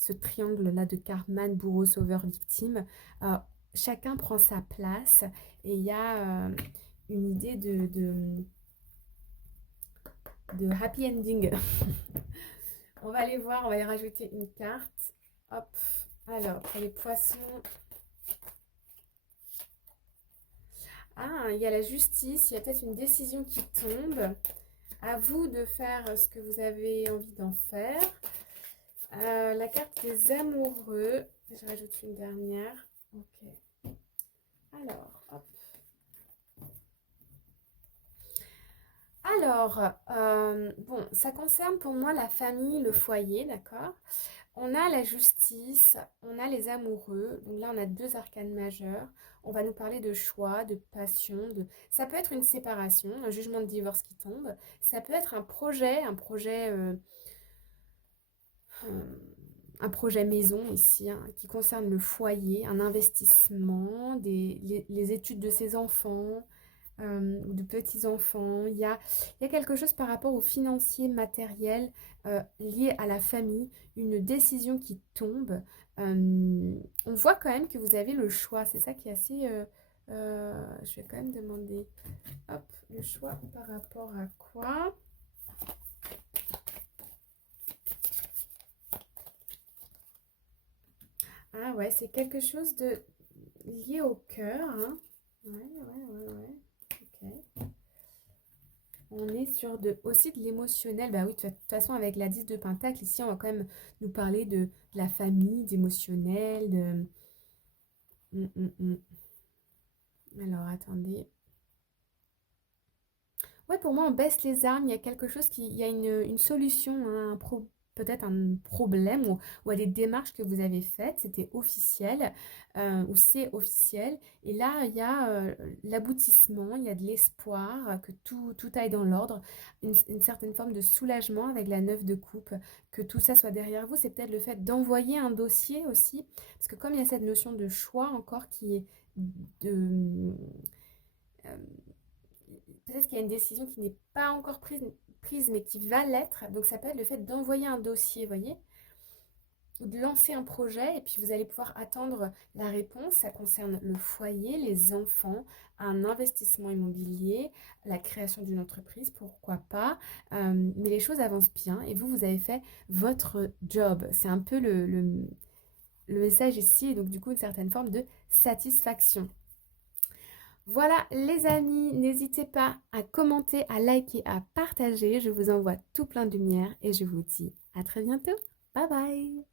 ce triangle-là de Cartman, bourreau, sauveur, victime. Euh, Chacun prend sa place et il y a une idée de happy ending. On va aller voir, on va y rajouter une carte. Hop. Alors, pour les poissons. Ah, il y a la justice, il y a peut-être une décision qui tombe. À vous de faire ce que vous avez envie d'en faire. La carte des amoureux. Je rajoute une dernière. Ok. Alors, hop. Alors, bon, ça concerne pour moi la famille, le foyer, d'accord? On a la justice, on a les amoureux. Donc là, on a deux arcanes majeurs. On va nous parler de choix, de passion, de... Ça peut être une séparation, un jugement de divorce qui tombe. Ça peut être euh, un projet maison ici, hein, qui concerne le foyer, un investissement, les études de ses enfants ou de petits-enfants. Il y a quelque chose par rapport au financier matériel lié à la famille, une décision qui tombe. On voit quand même que vous avez le choix. C'est ça qui est assez... je vais quand même demander, hop, le choix par rapport à quoi? Ah ouais, c'est quelque chose de lié au cœur, hein. Ouais, ouais, ouais, ouais. Ok. On est sur aussi de l'émotionnel. Bah oui, de toute façon, avec la 10 de Pentacle, ici, on va quand même nous parler de la famille, d'émotionnel, de... Mm. Alors, attendez. Ouais, pour moi, on baisse les armes. Il y a quelque chose il y a une solution, hein, peut-être un problème ou à des démarches que vous avez faites. C'était officiel ou c'est officiel. Et là, il y a l'aboutissement, il y a de l'espoir, que tout aille dans l'ordre, une certaine forme de soulagement avec la 9 de coupe, que tout ça soit derrière vous. C'est peut-être le fait d'envoyer un dossier aussi. Parce que comme il y a cette notion de choix encore qui est de... euh, peut-être qu'il y a une décision qui n'est pas encore prise mais qui va l'être. Donc ça peut être le fait d'envoyer un dossier, vous voyez, ou de lancer un projet et puis vous allez pouvoir attendre la réponse. Ça concerne le foyer, les enfants, un investissement immobilier, la création d'une entreprise, pourquoi pas. Mais les choses avancent bien et vous avez fait votre job. C'est un peu le message ici et donc du coup une certaine forme de satisfaction. Voilà les amis, n'hésitez pas à commenter, à liker, à partager. Je vous envoie tout plein de lumière et je vous dis à très bientôt. Bye bye!